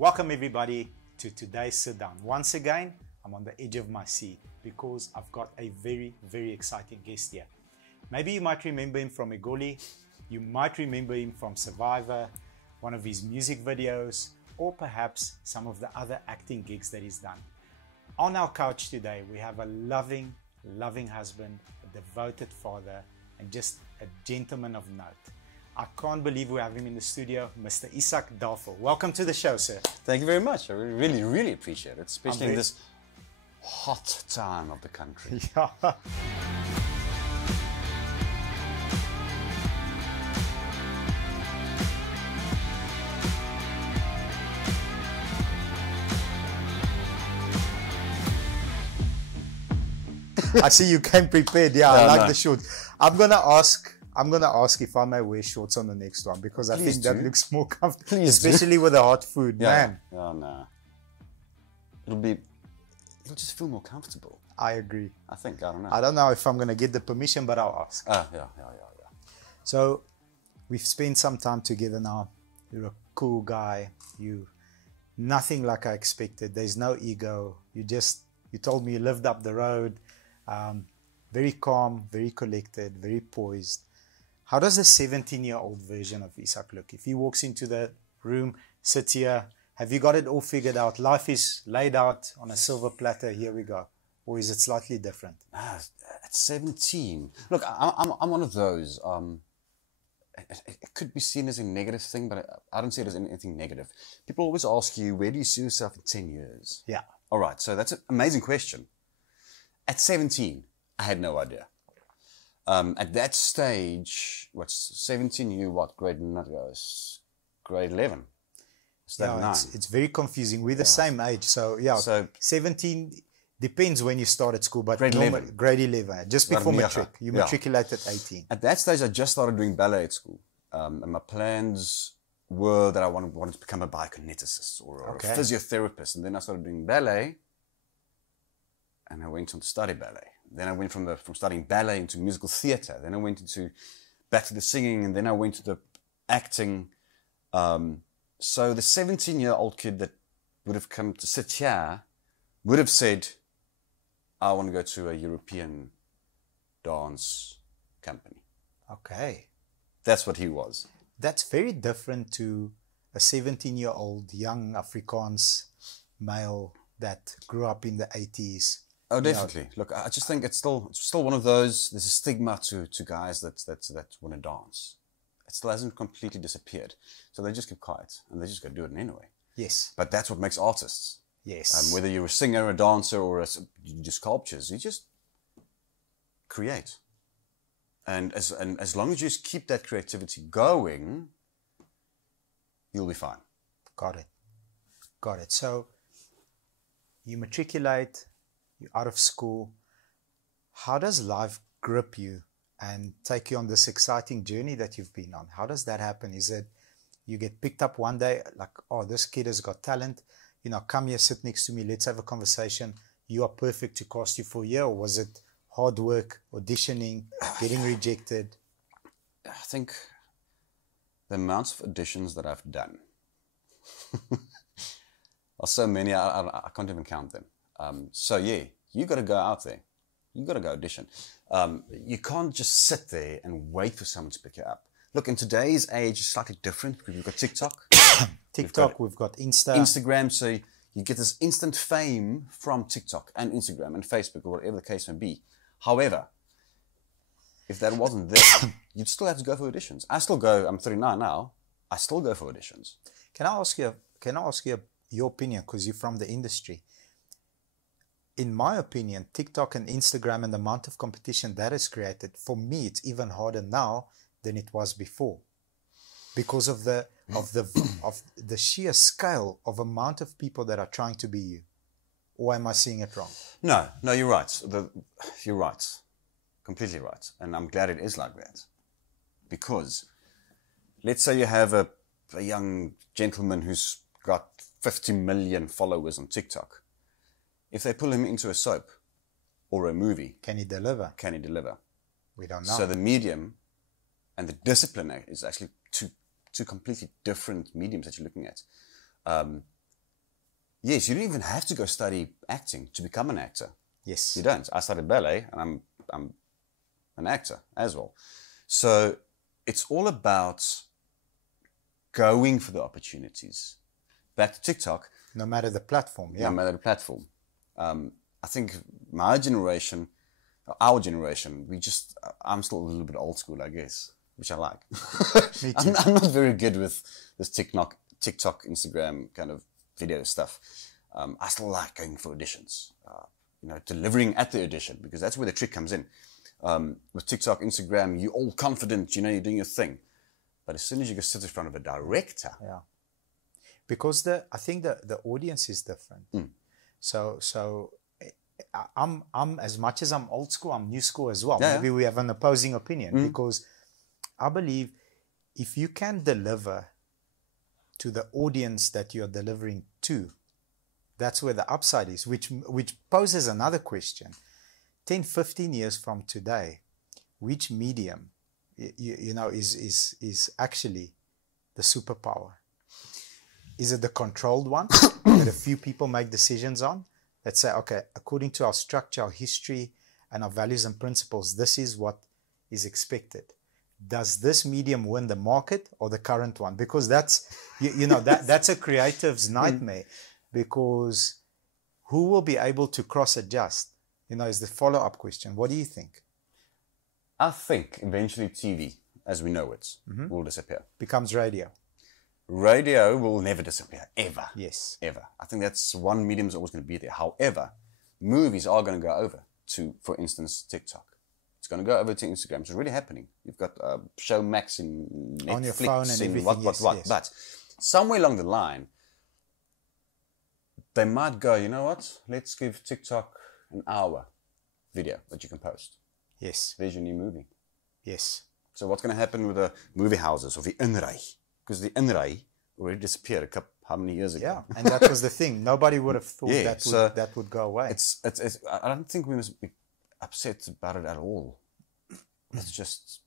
Welcome everybody to today's sit down. Once again, I'm on the edge of my seat because I've got a very, very exciting guest here. Maybe you might remember him from Egoli, you might remember him from Survivor, one of his music videos, or perhaps some of the other acting gigs that he's done. On our couch today, we have a loving husband, a devoted father, and just a gentleman of note. I can't believe we have him in the studio, Mr. Izak Davel. Welcome to the show, sir. Thank you very much. I really appreciate it, especially in this hot time of the country. Yeah. I see you came prepared. Yeah, I like the shorts. I'm gonna ask if I may wear shorts on the next one because I think that looks more comfortable, especially with the hot food, man. Oh no, it'll just feel more comfortable. I agree. I think. I don't know. I don't know if I'm gonna get the permission, but I'll ask. Yeah. So we've spent some time together now. You're a cool guy. You nothing like I expected. There's no ego. You told me you lived up the road. Very calm, very collected, very poised. How does the 17-year-old version of Izak look? If he walks into the room, sits here, have you got it all figured out? Life is laid out on a silver platter, here we go. Or is it slightly different? At 17, look, I'm one of those. It could be seen as a negative thing, but I don't see it as anything negative. People always ask you, where do you see yourself in 10 years? Yeah. All right, so that's an amazing question. At 17, I had no idea. At that stage, what's 17? You what? Grade 11. Yeah, it's very confusing. We're the same age, so yeah. So 17 depends when you start at school, but grade 11. Grade 11, just before matric. You matriculated at 18. At that stage, I just started doing ballet at school, and my plans were that I wanted to become a biokineticist or a physiotherapist, and then I started doing ballet. And I went on to study ballet. Then I went from studying ballet into musical theatre. Then I went back to the singing, and then I went to the acting. So the 17-year-old kid that would have come to sit here would have said, I want to go to a European dance company. Okay. That's what he was. That's very different to a 17-year-old young Afrikaans male that grew up in the 80s. Oh, definitely. Look, I just think it's still one of those. There's a stigma to guys that want to dance. It still hasn't completely disappeared. So they just keep quiet and they just go do it anyway. Yes. But that's what makes artists. Yes. Whether you're a singer, a dancer, or you do sculptures, you just create. And as long as you just keep that creativity going, you'll be fine. Got it. So you matriculate. You're out of school. How does life grip you and take you on this exciting journey that you've been on? How does that happen? Is it you get picked up one day like, oh, this kid has got talent, come here, sit next to me, let's have a conversation. You are perfect to cast you for a year. Or was it hard work, auditioning, getting rejected? I think the amounts of auditions that I've done are so many, I can't even count them. So yeah, you got to go out there. You got to go audition. You can't just sit there and wait for someone to pick you up. Look, in today's age, it's slightly different because we've got TikTok. We've got Instagram. So you get this instant fame from TikTok and Instagram and Facebook or whatever the case may be. However, if that wasn't there, you'd still have to go for auditions. I still go. I'm 39 now. I still go for auditions. Can I ask you your opinion because you're from the industry? In my opinion, TikTok and Instagram and the amount of competition that is created, for me, it's even harder now than it was before, because of the sheer scale of amount of people that are trying to be you. Or am I seeing it wrong? No, you're right. You're right, completely right, and I'm glad it is like that, because let's say you have a young gentleman who's got 50 million followers on TikTok. If they pull him into a soap or a movie, can he deliver? We don't know. So the medium and the discipline is actually two completely different mediums that you're looking at. Yes, you don't even have to go study acting to become an actor. Yes. You don't. I studied ballet, and I'm an actor as well. So it's all about going for the opportunities. Back to TikTok. No matter the platform, yeah. No matter the platform. I think my generation, our generation, I'm still a little bit old school, I guess, which I like. Me too. I'm not very good with this TikTok, Instagram kind of video stuff. I still like going for auditions, delivering at the audition, because that's where the trick comes in. With TikTok, Instagram, you're all confident, you're doing your thing. But as soon as you go sit in front of a director. Yeah. Because I think the audience is different. So I'm as much as I'm old school, I'm new school as well. Yeah. Maybe we have an opposing opinion, because I believe if you can deliver to the audience that you're delivering to, that's where the upside is, which poses another question. 10, 15 years from today, which medium is actually the superpower? Is it the controlled one that a few people make decisions on? That say, okay, according to our structure, our history, and our values and principles, this is what is expected. Does this medium win the market or the current one? Because that's a creative's nightmare. Because who will be able to cross-adjust? Is the follow-up question. What do you think? I think eventually TV, as we know it, will disappear. Becomes radio. Radio will never disappear, ever. Yes. Ever. I think that's one medium is always going to be there. However, movies are going to go over to, for instance, TikTok. It's going to go over to Instagram. It's already happening. You've got Showmax in Netflix, on your phone and everything. what. Yes. But somewhere along the line, they might go, you know what? Let's give TikTok an hour video that you can post. Yes. There's your new movie. Yes. So what's going to happen with the movie houses of the inrij? Because the inrij already disappeared how many years ago? Yeah, and that was the thing. Nobody would have thought that would go away. It's. I don't think we must be upset about it at all. It's just,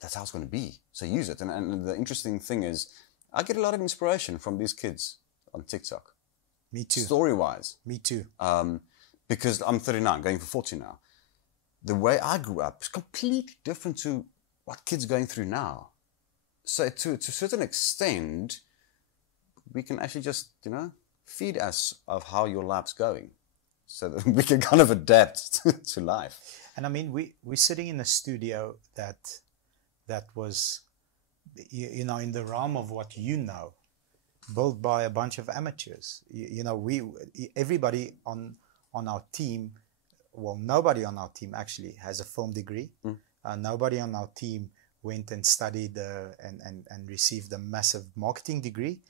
that's how it's going to be. So use it. And the interesting thing is, I get a lot of inspiration from these kids on TikTok. Me too. Story-wise. Me too. Because I'm 39, going for 40 now. The way I grew up is completely different to what kids are going through now. So to a certain extent, we can actually just, feed us of how your life's going, so that we can kind of adapt to life. And I mean, we're sitting in a studio that was, in the realm of what built by a bunch of amateurs. Everybody on our team, well, nobody on our team actually has a film degree. Nobody on our team went and studied and received a massive marketing degree.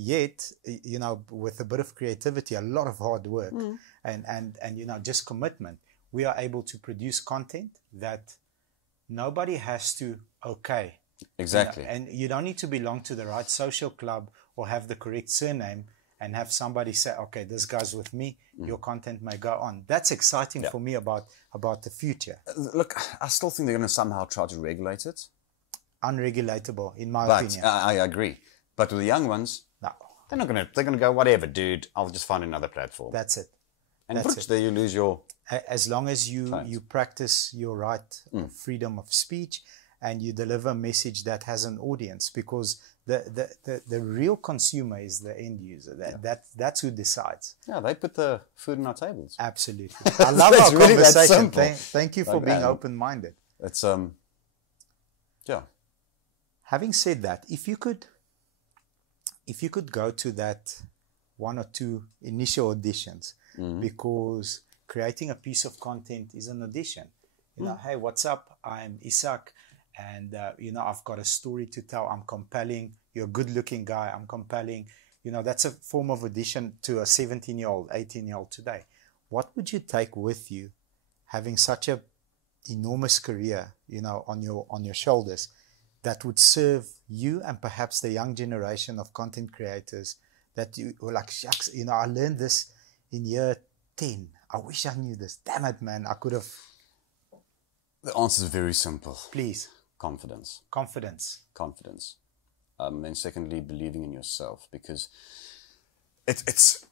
Yet, with a bit of creativity, a lot of hard work, and just commitment, we are able to produce content that nobody has to okay. Exactly. And you don't need to belong to the right social club or have the correct surname and have somebody say, okay, this guy's with me, your content may go on. That's exciting for me about the future. Look, I still think they're going to somehow try to regulate it. Unregulatable, in my opinion. I agree. But with the young ones, no, they're going to go, whatever, dude, I'll just find another platform. That's it. And there you lose your... As long as you practice your right of freedom of speech and you deliver a message that has an audience, because the real consumer is the end user. That's who decides. Yeah, they put the food on our tables. Absolutely. I love our really conversation. Thank you for being open-minded. It's, yeah. Having said that, if you could go to that one or two initial auditions, because creating a piece of content is an audition. Hey, what's up? I'm Izak, and I've got a story to tell. I'm compelling. You're a good-looking guy. I'm compelling. That's a form of audition to a 17-year-old, 18-year-old today. What would you take with you, having such a enormous career, on your shoulders, that would serve you and perhaps the young generation of content creators that you were like, shucks, I learned this in year 10. I wish I knew this. Damn it, man. I could have. The answer is very simple. Please. Confidence. Confidence. And secondly, believing in yourself, because it's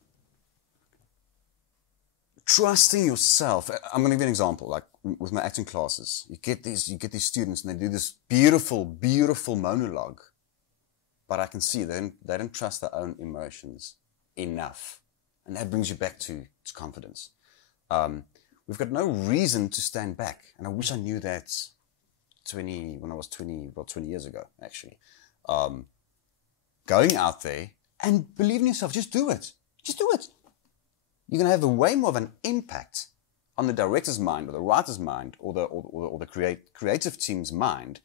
trusting yourself. I'm going to give you an example. Like with my acting classes, you get these students and they do this beautiful, beautiful monologue, but I can see they don't trust their own emotions enough, and that brings you back to confidence. We've got no reason to stand back, and I wish I knew that when I was 20 years ago, actually. Going out there and believe in yourself. Just do it. Just do it. You're going to have way more of an impact on the director's mind or the writer's mind or the creative team's mind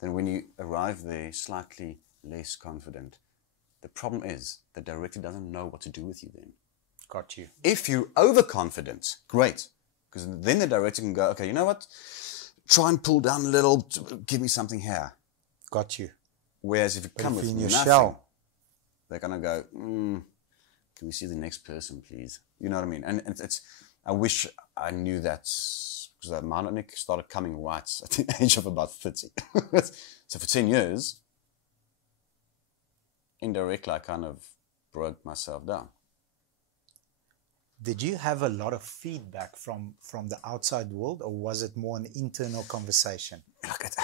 than when you arrive there slightly less confident. The problem is the director doesn't know what to do with you then. Got you. If you're overconfident, great. Because then the director can go, okay, you know what? Try and pull down a little, give me something here. Got you. Whereas if you come with nothing, they're going to go, can we see the next person, please? You know what I mean? And I wish I knew that, because my neck started coming right at the age of about 30. So for 10 years, indirectly, I kind of broke myself down. Did you have a lot of feedback from the outside world, or was it more an internal conversation? Look, it's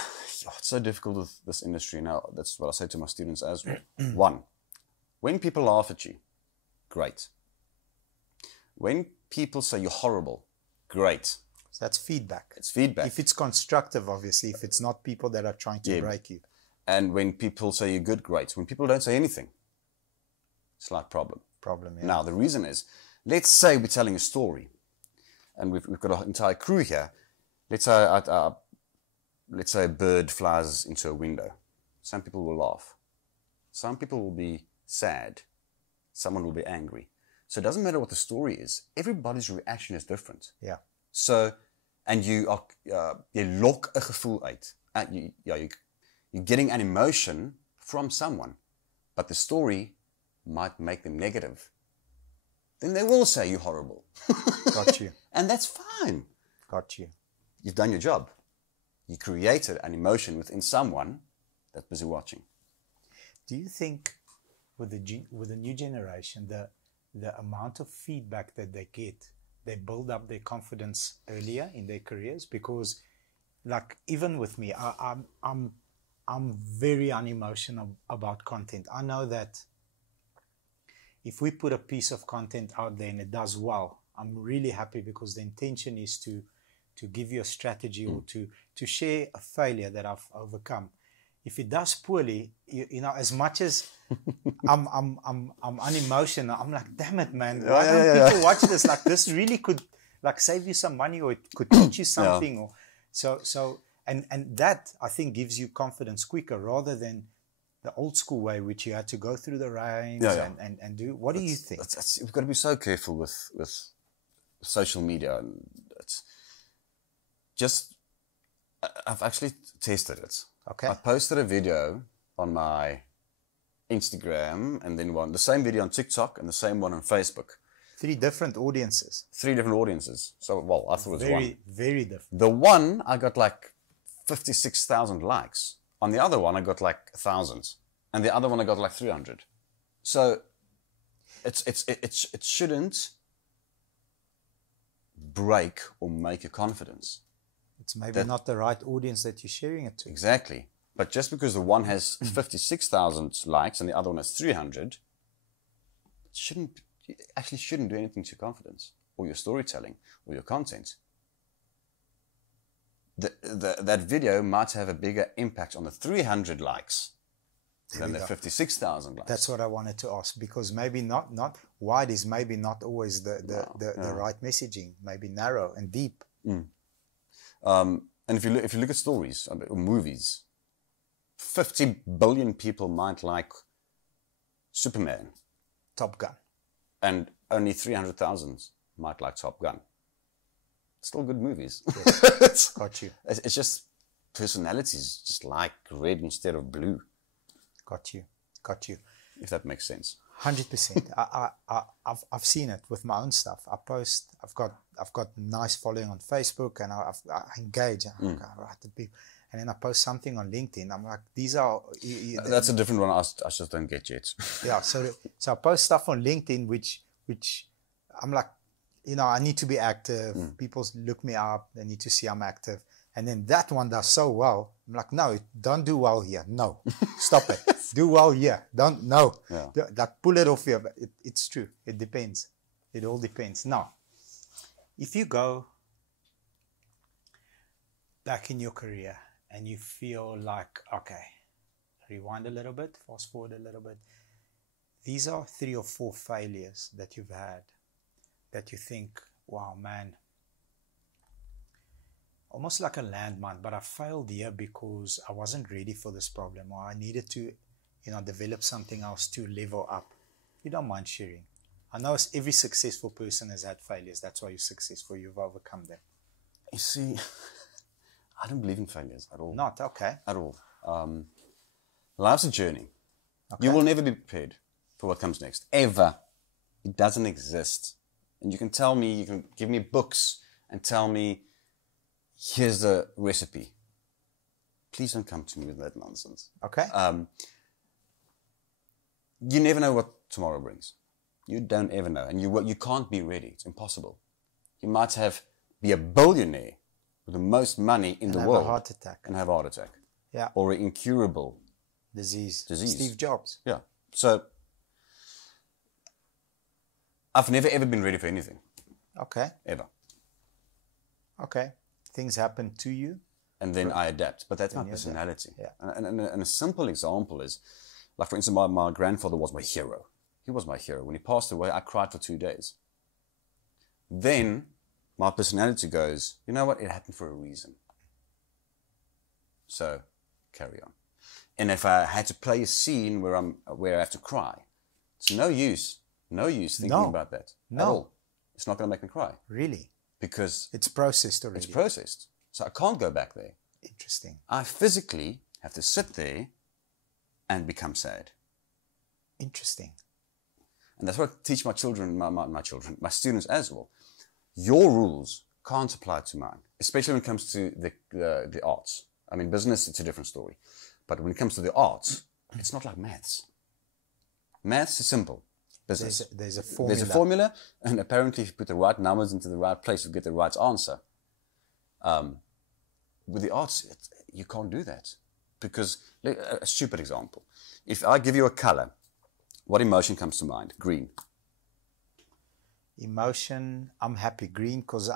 so difficult with this industry now. That's what I say to my students as well. One, when people laugh at you, great. When people say you're horrible, great. So that's feedback. It's feedback. If it's constructive, obviously. If it's not people that are trying to break you. And when people say you're good, great. When people don't say anything, slight problem. Yeah. Now, the reason is, let's say we're telling a story, and we've got an entire crew here. Let's say a bird flies into a window. Some people will laugh. Some people will be sad. Someone will be angry. So it doesn't matter what the story is. Everybody's reaction is different. Yeah. So, and jy lok 'n gevoel uit. You're getting an emotion from someone, but the story might make them negative. Then they will say you're horrible. Got you. And that's fine. Got you. You've done your job. You created an emotion within someone that's busy watching. Do you think with the new generation, the amount of feedback that they get, they build up their confidence earlier in their careers? Because, like, even with me, I'm very unemotional about content. I know that if we put a piece of content out there and it does well, I'm really happy, because the intention is to give you a strategy or to share a failure that I've overcome. If it does poorly, you know, as much as I'm unemotional, I'm like, damn it, man. Why don't people watch this? Like, this really could like save you some money, or it could teach you something. Or so and that, I think, gives you confidence quicker, rather than the old school way, which you had to go through the ranks and do. What do you think? We've got to be so careful with social media. And it's just, I've actually tested it. Okay. I posted a video on my Instagram, and then the same video on TikTok, and the same one on Facebook. 3 different audiences. 3 different audiences. So, well, I thought it was one. Very different. The one, I got like 56,000 likes. On the other one, I got like 1,000. And the other one, I got like 300. So it shouldn't break or make your confidence. It's maybe not the right audience that you're sharing it to. Exactly. But just because the one has 56,000 likes and the other one has 300, it actually shouldn't do anything to your confidence or your storytelling or your content. That video might have a bigger impact on the 300 likes than the 56,000 likes. That's what I wanted to ask, because maybe not wide is maybe not always the right messaging, maybe narrow and deep. And if you look at stories or movies, 50 billion people might like Superman, Top Gun, and only 300,000 might like Top Gun. Still good movies. Yes. Got you. It's just personalities just like red instead of blue. Got you. If that makes sense. 100%. I've seen it with my own stuff. I post. I've got nice following on Facebook, and I engage. I write to people, and then I post something on LinkedIn. I'm like, these are. That's a different one. I just don't get yet. Yeah. So I post stuff on LinkedIn, which I'm like, I need to be active. People look me up. They need to see I'm active. And then that one does so well. I'm like, no, don't do well here. No, stop it. Do well here. Don't, no. Yeah. Like, pull it off here. But it's true. It depends. It all depends. Now, if you go back in your career and you feel like, okay, rewind a little bit, fast forward a little bit. These are 3 or 4 failures that you've had that you think, wow, man, almost like a landmine, but I failed here because I wasn't ready for this problem, or I needed to, develop something else to level up. You don't mind sharing. I know every successful person has had failures. That's why you're successful. You've overcome them. You see, I don't believe in failures at all. Not? Okay. At all. Life's a journey. Okay. You will never be prepared for what comes next. Ever. It doesn't exist. And you can tell me, you can give me books and tell me, here's the recipe. Please don't come to me with that nonsense. Okay. You never know what tomorrow brings. You don't ever know. And you can't be ready. It's impossible. You might be a billionaire with the most money in the world. And have a heart attack. And have a heart attack. Yeah. Or an incurable disease. Disease. Steve Jobs. Yeah. So, I've never ever been ready for anything. Okay. Ever. Okay. Things happen to you. And then I adapt. But that's my personality. Yeah. And a simple example is, like for instance, my grandfather was my hero. He was my hero. When he passed away, I cried for 2 days. Then my personality goes, you know what? It happened for a reason. So, carry on. And if I had to play a scene where I have to cry, it's no use thinking about that. No. At all. It's not going to make me cry. Really? Because it's processed already. It's processed. So I can't go back there. Interesting. I physically have to sit there and become sad. Interesting. And that's what I teach my children, my students as well. Your rules can't apply to mine, especially when it comes to the arts. I mean, business, it's a different story. But when it comes to the arts, it's not like maths. Maths is simple. Business. There's a formula. There's a formula, and apparently if you put the right numbers into the right place, you get the right answer. With the arts, you can't do that. Because, a stupid example. If I give you a color, what emotion comes to mind? Green. Emotion, I'm happy. Green, because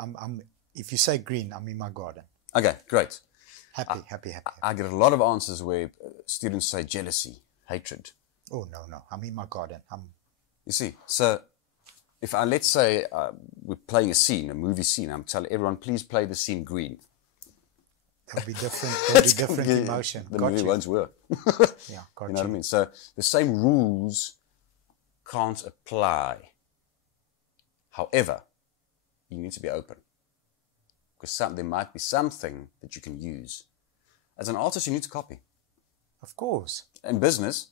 if you say green, I'm in my garden. Okay, great. Happy. I get a lot of answers where students say jealousy, hatred. Oh, no. I'm in my garden. You see, so if let's say we're playing a movie scene, I'm telling everyone, please play the scene green. There'll be different emotion. The movie won't work. Yeah, you know what I mean? So the same rules can't apply. However, you need to be open. Because there might be something that you can use. As an artist, you need to copy. Of course. In business,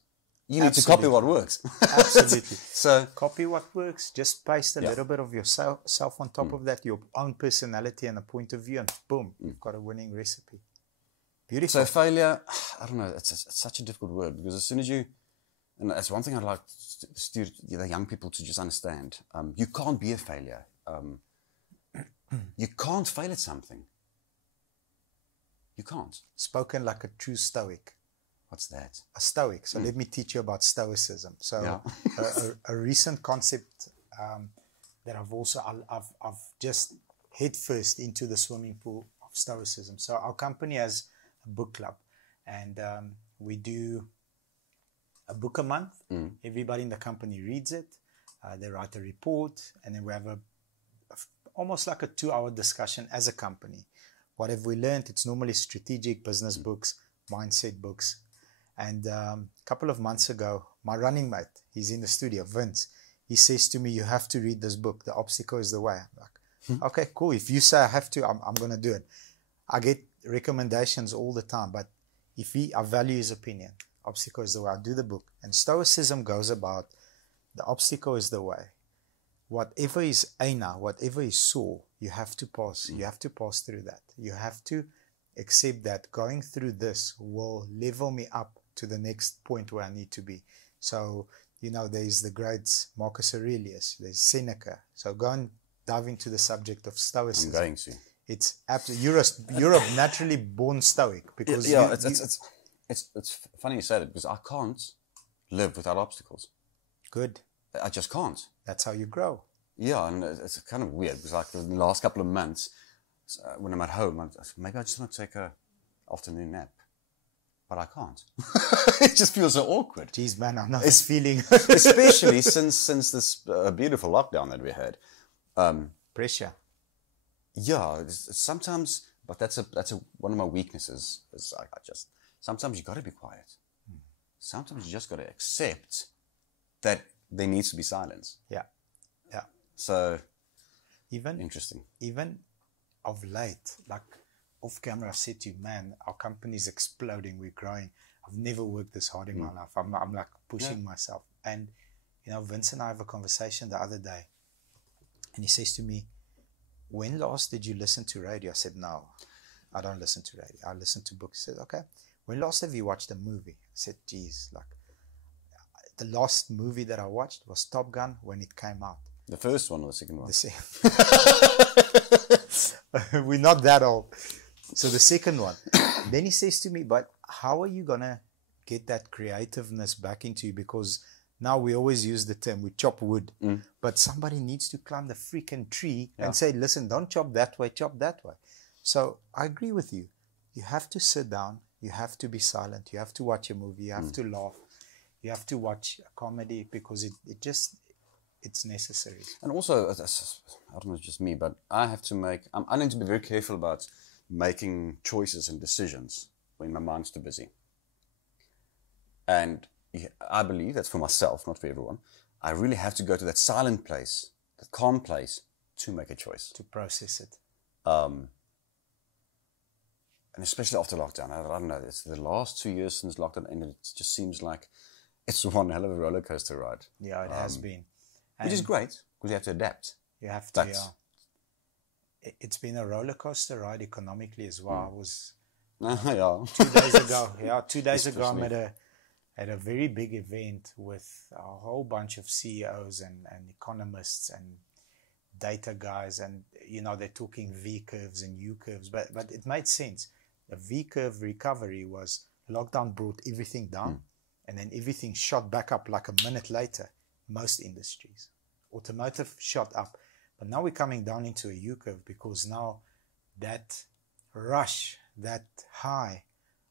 you need to copy what works. Absolutely. So copy what works. Just paste a little bit of yourself on top of that, your own personality and a point of view, and boom, you've got a winning recipe. Beautiful. So failure, I don't know, it's such a difficult word, because as soon as you, and that's one thing I'd like the young people to just understand. You can't be a failure. You can't fail at something. You can't. Spoken like a true Stoic. What's that? A Stoic. So let me teach you about Stoicism. So a recent concept that I've just head first into the swimming pool of Stoicism. So our company has a book club, and we do a book a month. Everybody in the company reads it. They write a report, and then we have almost like a 2-hour discussion as a company. What have we learned? It's normally strategic business books, mindset books. And a couple of months ago, my running mate, he's in the studio, Vince, he says to me, you have to read this book. The obstacle is the way. I'm like, okay, cool. If you say I have to, I'm going to do it. I get recommendations all the time, but I value his opinion. Obstacle is the way. I do the book. And Stoicism goes about the obstacle is the way. Whatever is aina, whatever is sore, you have to pass. You have to pass through that. You have to accept that going through this will level me up to the next point where I need to be. So, there's the greats, Marcus Aurelius, there's Seneca. So go and dive into the subject of stoicism. I'm going to. It's absolutely, you're a naturally born stoic because it's funny you say that because I can't live without obstacles. Good. I just can't. That's how you grow. Yeah, and it's kind of weird because like in the last couple of months, when I'm at home, maybe I just want to take a afternoon nap, but I can't. It just feels so awkward. Jeez, man, I'm not feeling. Especially since this beautiful lockdown that we had. Pressure. Yeah, sometimes, but that's one of my weaknesses. Is I just sometimes you got to be quiet. Sometimes you just got to accept that there needs to be silence. Yeah. So, interesting. Even of late, like off camera, I said to you, man, our company's exploding. We're growing. I've never worked this hard in my life. I'm like pushing myself. And Vince and I have a conversation the other day, and he says to me, "When last did you listen to radio?" I said, "No, I don't listen to radio. I listen to books." He said, "Okay. When last have you watched a movie?" I said, "Geez, like the last movie that I watched was Top Gun when it came out." The first one or the second one? The second. We're not that old. So the second one. Then he says to me, "But how are you going to get that creativeness back into you? Because now we always use the term, we chop wood. But somebody needs to climb the freaking tree and say, listen, don't chop that way, chop that way." So I agree with you. You have to sit down. You have to be silent. You have to watch a movie. You have to laugh. You have to watch a comedy because it's necessary. And also, I don't know, it's just me, but I need to be very careful about making choices and decisions when my mind's too busy. And I believe that's for myself, not for everyone. I really have to go to that silent place, that calm place, to make a choice. To process it. And especially after lockdown. I don't know, it's the last 2 years since lockdown ended, it just seems like it's one hell of a roller coaster ride. Yeah, it has been. Which is great, because you have to adapt. You have to, It's been a roller coaster ride economically as well. I was 2 days ago. Yeah, 2 days ago I'm at a very big event with a whole bunch of CEOs and economists and data guys, and they're talking V curves and U curves, but it made sense. The V curve recovery was lockdown brought everything down, and then everything shot back up like a minute later. Most industries, automotive shot up, but now we're coming down into a U curve because now that rush, that high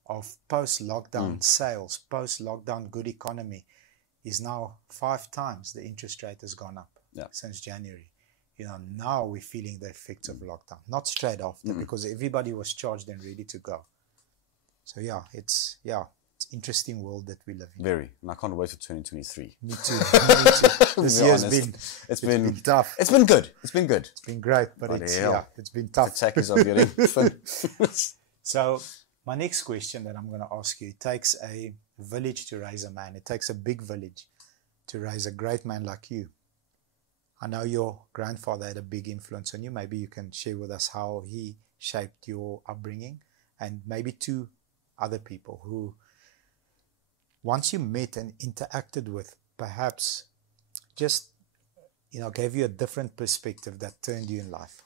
of post-lockdown sales, post-lockdown good economy is now 5 times the interest rate has gone up since January. Now we're feeling the effects of lockdown, not straight after because everybody was charged and ready to go. So it's interesting world that we live in. Very, and I can't wait for 2023. Me too. This year's it's been tough. It's been good. It's been good. It's been great, but it's been tough. The techies are getting thin. So my next question that I'm going to ask you, it takes a village to raise a man. It takes a big village to raise a great man like you. I know your grandfather had a big influence on you. Maybe you can share with us how he shaped your upbringing, and maybe 2 other people who, once you met and interacted with, perhaps just, gave you a different perspective that turned you in life.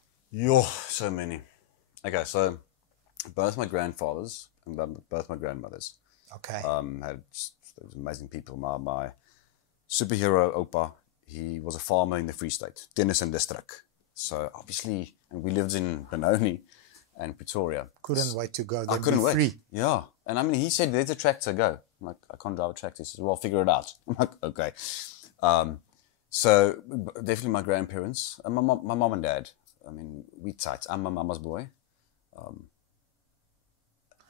So many. Okay, so both my grandfathers and both my grandmothers had those amazing people. My superhero Opa, he was a farmer in the Free State, Denison district. So obviously, and we lived in Benoni and Pretoria. Couldn't wait to go. I couldn't wait. Yeah. And I mean, he said, there's a tractor, go. I'm like, I can't drive a tractor. He says, well, figure it out. I'm like, okay. So definitely my grandparents and my mom and dad. I mean, we tight. I'm my mama's boy.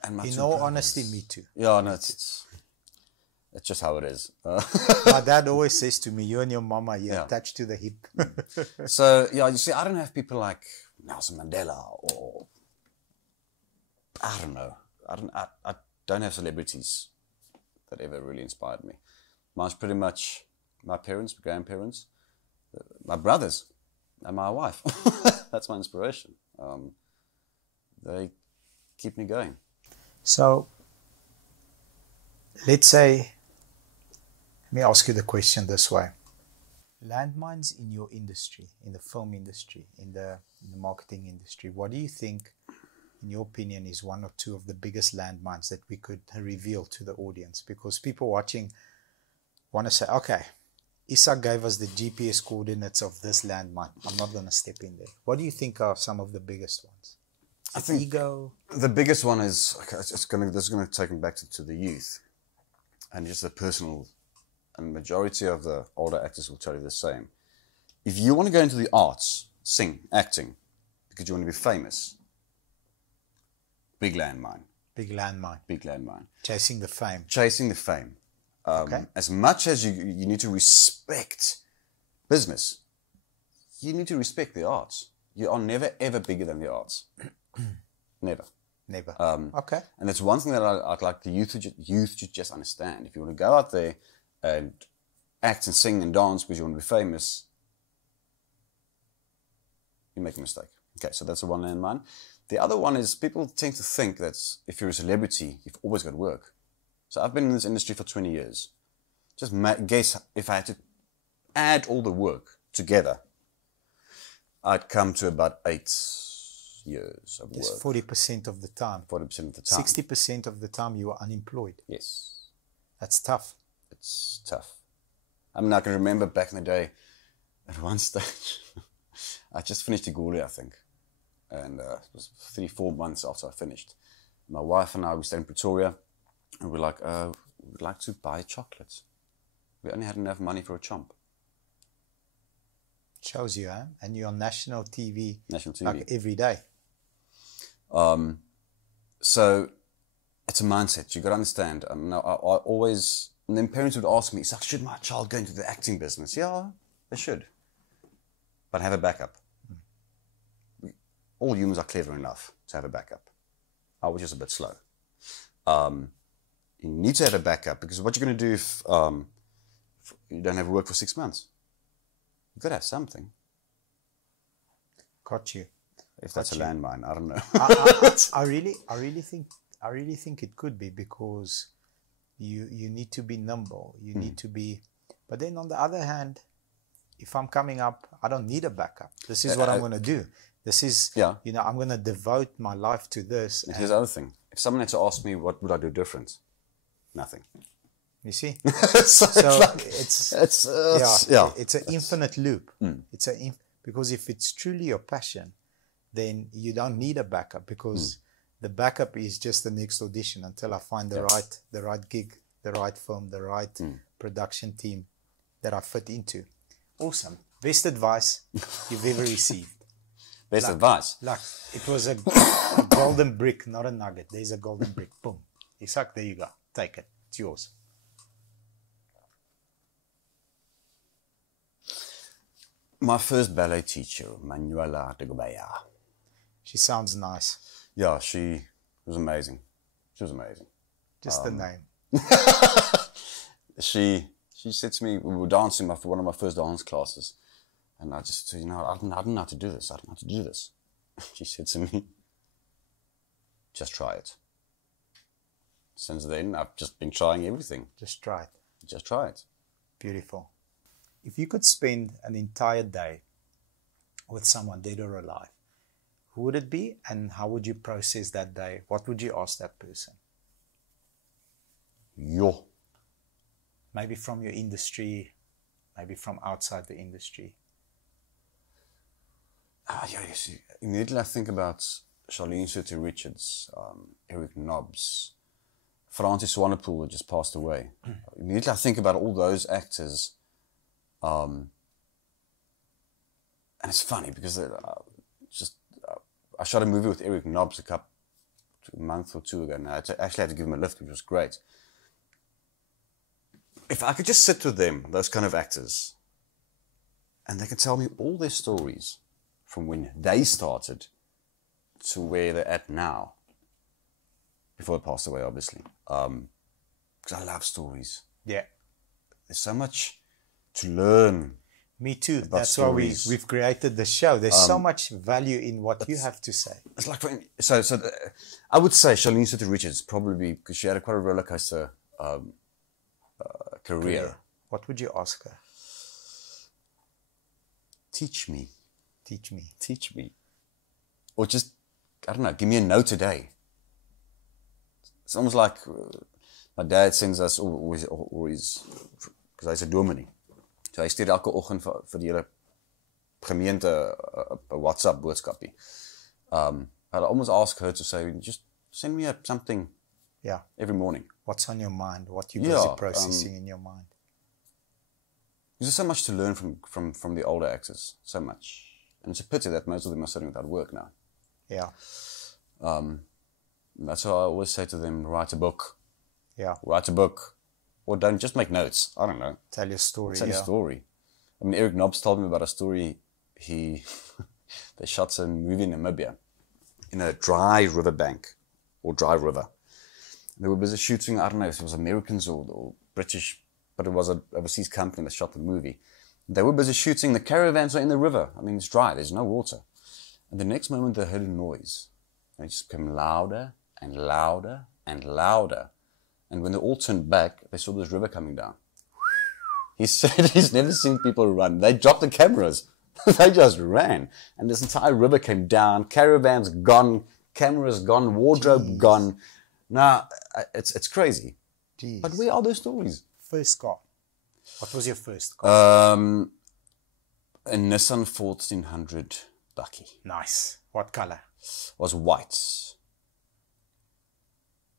And my in all honesty, me too. Yeah, no, it's just how it is. My dad always says to me, you and your mama, you're attached to the hip. So, you see, I don't have people like Nelson Mandela or, I don't know. I don't have celebrities that ever really inspired me. Mine's pretty much my parents, my grandparents, my brothers, and my wife. That's my inspiration. They keep me going. So, let's say, let me ask you the question this way. Landmines in your industry, in the film industry, in the marketing industry, what do you think, in your opinion, is one or two of the biggest landmines that we could reveal to the audience? Because people watching want to say, okay, Izak gave us the GPS coordinates of this landmine. I'm not going to step in there. What do you think are some of the biggest ones? I think ego. The biggest one is, okay, this is going to take me back to the youth and just the personal. And majority of the older actors will tell you the same. If you want to go into the arts, sing, acting, because you want to be famous, big landmine. Big landmine. Big landmine. Chasing the fame. Chasing the fame. Okay. As much as you need to respect business, you need to respect the arts. You are never, ever bigger than the arts. Never. Never. Okay. And that's one thing that I'd like the youth to just understand. If you want to go out there and act and sing and dance because you want to be famous, you make a mistake. Okay, so that's the one landmine. The other one is people tend to think that if you're a celebrity, you've always got work. So I've been in this industry for 20 years. Just guess if I had to add all the work together, I'd come to about 8 years of work. Just 40% of the time. 40% of the time. 60% of the time you are unemployed. Yes. That's tough. It's tough. I mean, I can remember back in the day, at one stage, I just finished Iguli, I think. And it was 3-4 months after I finished. My wife and I, we stayed in Pretoria, and we're like, we'd like to buy chocolates. We only had enough money for a chomp. Shows you, huh? And you're on national TV. National TV. Like every day. So it's a mindset. You got to understand. I always, and then parents would ask me, so should my child go into the acting business? Yeah, they should. But have a backup. All humans are clever enough to have a backup. I was just a bit slow. You need to have a backup because what you're going to do if you don't have work for 6 months? You've got to have something. Got you. If that's a landmine, I don't know. I really think it could be because you need to be nimble. You need to be. But then on the other hand, if I'm coming up, I don't need a backup. This is what I'm going to do. This is, I'm going to devote my life to this. And here's the other thing. If someone had to ask me, what would I do different? Nothing. You see? so it's an infinite loop. Because if it's truly your passion, then you don't need a backup because the backup is just the next audition until I find the right gig, the right film, the right production team that I fit into. Awesome. Best advice you've ever received. Best advice? Like, it was a golden brick, not a nugget. There's a golden brick. Boom. Izak, there you go. Take it. It's yours. My first ballet teacher, Manuela de Gobea. She sounds nice. Yeah, she was amazing. She was amazing. Just the name. She said to me, we were dancing for one of my first dance classes. And I just said, I don't know how to do this. I don't know how to do this. She said to me, just try it. Since then, I've just been trying everything. Just try it. Just try it. Beautiful. If you could spend an entire day with someone dead or alive, who would it be and how would you process that day? What would you ask that person? Yo. Maybe from your industry, maybe from outside the industry. You see, immediately I think about Charlene Sophie Richards, Eric Nobbs, Francis Swanepoel, who just passed away. Immediately I think about all those actors. And it's funny because I shot a movie with Eric Nobbs a month or two ago now. I actually had to give him a lift, which was great. If I could just sit with them, those kind of actors, and they could tell me all their stories from when they started to where they're at now, before they passed away, obviously. Because I love stories. Yeah. There's so much to learn. Me too. That's stories. Why we've created the show. There's so much value in what you have to say. It's like, I would say Charlene Sophie Richards probably because she had quite a roller coaster career. What would you ask her? teach me. Teach me. Teach me. Or just, I don't know, give me a note a day. It's almost like my dad sends us always because hy's 'n dominee. So hy stuur elke oggend vir die hele gemeente 'n WhatsApp boodskapie. I'd almost ask her to say, just send me something every morning. What's on your mind? What you're busy processing in your mind? There's so much to learn from the older actors. So much. And it's a pity that most of them are sitting without work now. Yeah. That's why I always say to them, write a book. Yeah. Write a book. Or don't just make notes. I don't know. Tell your story. Tell your story. I mean, Eric Nobbs told me about a story. They shot some movie in Namibia in a dry riverbank or dry river. They were busy shooting, I don't know if it was Americans or British, but it was an overseas company that shot the movie. They were busy shooting. The caravans are in the river. I mean, it's dry. There's no water. And the next moment they heard a noise. And it just became louder and louder and louder. And when they all turned back, they saw this river coming down. He said he's never seen people run. They dropped the cameras. They just ran. And this entire river came down. Caravans gone. Cameras gone. Wardrobe gone. Now, it's crazy. Jeez. But where are those stories? First car. What was your first car? A Nissan 1400 Bucky. Nice. What color? Was white.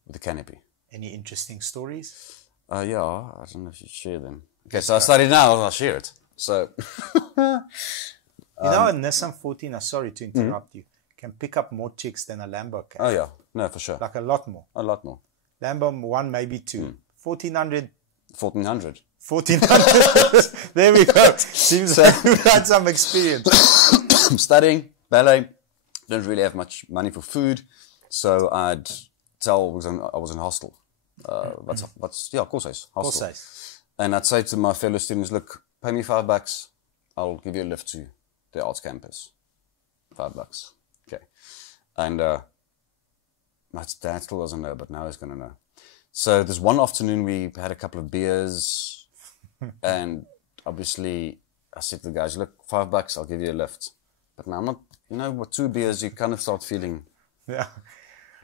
With a canopy. Any interesting stories? Yeah, I don't know if you share them. Okay, so I started now, I'll share it. So, you know, a Nissan 14, sorry to interrupt you, can pick up more chicks than a Lambo can. Oh yeah, no, for sure. Like a lot more. A lot more. Lambo 1, maybe 2. 1400. 1400. 1400. There we go. Seems like you had some experience. I'm studying ballet. Didn't really have much money for food, so I'd tell I was in hostel. Koolhuis. Hostel. And I'd say to my fellow students, look, pay me $5, I'll give you a lift to the arts campus. $5. Okay. And my dad still doesn't know, but now he's going to know. So this one afternoon we had a couple of beers and obviously I said to the guys, look, $5, I'll give you a lift. But now I'm not, with 2 beers, you kind of start feeling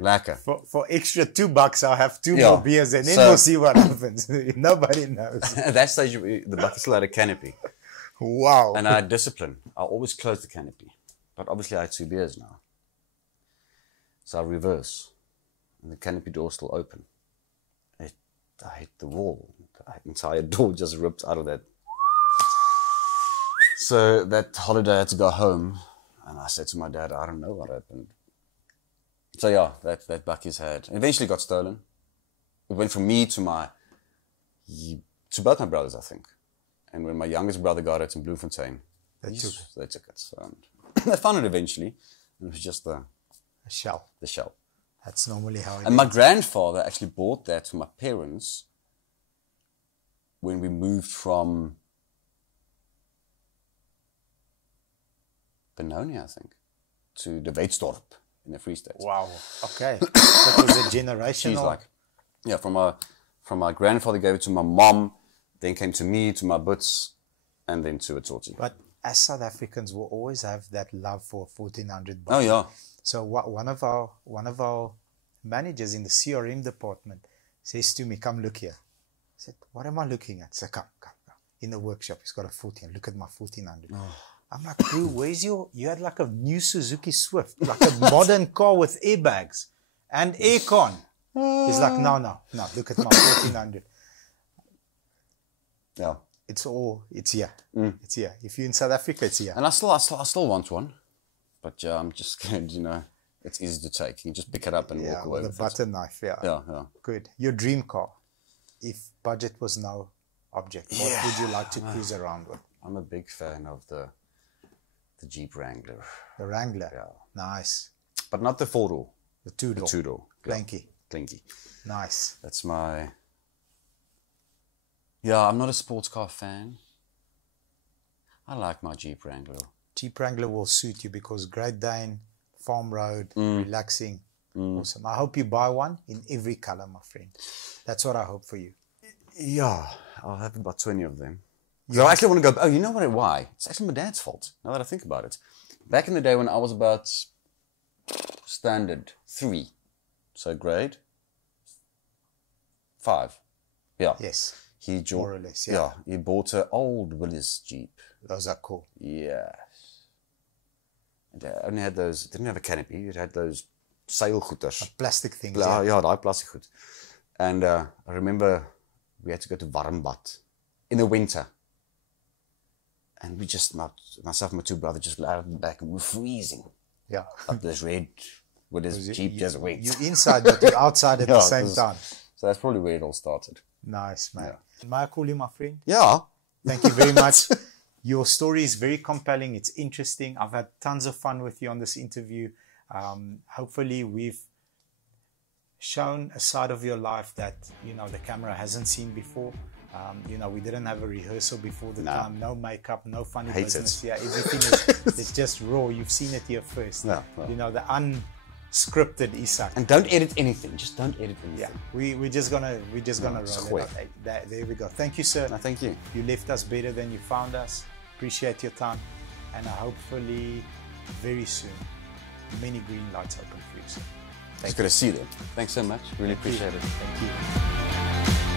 lekker. For extra $2, I'll have 2 more beers and then we'll see what happens. Nobody knows. At that stage, the bucket still had a canopy. Wow. And I had discipline. I always closed the canopy. But obviously I had 2 beers now. So I reverse. And the canopy door's still open. I hit the wall. The entire door just ripped out of that. So that holiday I had to go home. And I said to my dad, I don't know what happened. So yeah, that Bucky's had. Eventually got stolen. It went from me to both my brothers, I think. And when my youngest brother got it in Bloemfontein, they took it. So, they found it eventually. And it was just the shell. The shell. That's normally how it is. And my grandfather actually bought that for my parents when we moved from Benoni, I think, to the Wetsdorp in the Free State. Wow. Okay. That was a generational. From my grandfather gave it to my mom, then came to me, to my boots, and then to a tortie. But as South Africans, we'll always have that love for 1400 Oh yeah. So one of our managers in the CRM department says to me, "Come look here." I said, "What am I looking at?" He said, "Come. In the workshop, he's got a 14. Look at my 1400. Oh. I'm like, "Bro, where's you had like a new Suzuki Swift, like a modern car with airbags and aircon." He's like, no, look at my 1400. Yeah. It's here. It's here. If you're in South Africa, it's here. And I still want one. But I'm just scared, it's easy to take. You just pick it up and walk away with a butter knife, Yeah. Good. Your dream car, if budget was no object, what would you like to cruise around with? I'm a big fan of the Jeep Wrangler. The Wrangler? Yeah. Nice. But not the 4-door. The 2-door. The 2-door. Clanky. Clinky. Nice. That's my... Yeah, I'm not a sports car fan. I like my Jeep Wrangler. Jeep Wrangler will suit you because Great Dane, farm road, relaxing, awesome. I hope you buy one in every color, my friend. That's what I hope for you. Yeah, I'll have about 20 of them. So I actually want to go, oh, you know what? Why? It's actually my dad's fault, now that I think about it. Back in the day when I was about standard 3, so grade 5. Yeah. Yes. More or less, yeah. He bought an old Willys Jeep. Those are cool. Yeah. And only had those, it didn't have a canopy, it had those sailgoeders. Plastic things. Ja, daai plastic goed. And I remember we had to go to Warmbad in the winter. And we just, myself and my 2 brothers just lay out in the back and we were freezing. Yeah. Up this red with this Jeep just went. You're inside, but you're outside at the same time. So that's probably where it all started. Nice, man. Yeah. May I call you my friend? Yeah. Thank you very much. Your story is very compelling. It's interesting. I've had tons of fun with you on this interview. Hopefully we've shown a side of your life that, the camera hasn't seen before. We didn't have a rehearsal before the time, no makeup, no funny business. Yeah, everything is just raw. You've seen it here first. No. The unscripted Izak. And don't edit anything. Just don't edit anything. Yeah, we're just gonna roll it out. There we go. Thank you, sir. No, thank you. You left us better than you found us. Appreciate your time, and hopefully very soon many green lights open for you, sir. It's good to see you. Thanks so much. Really appreciate it. Thank you.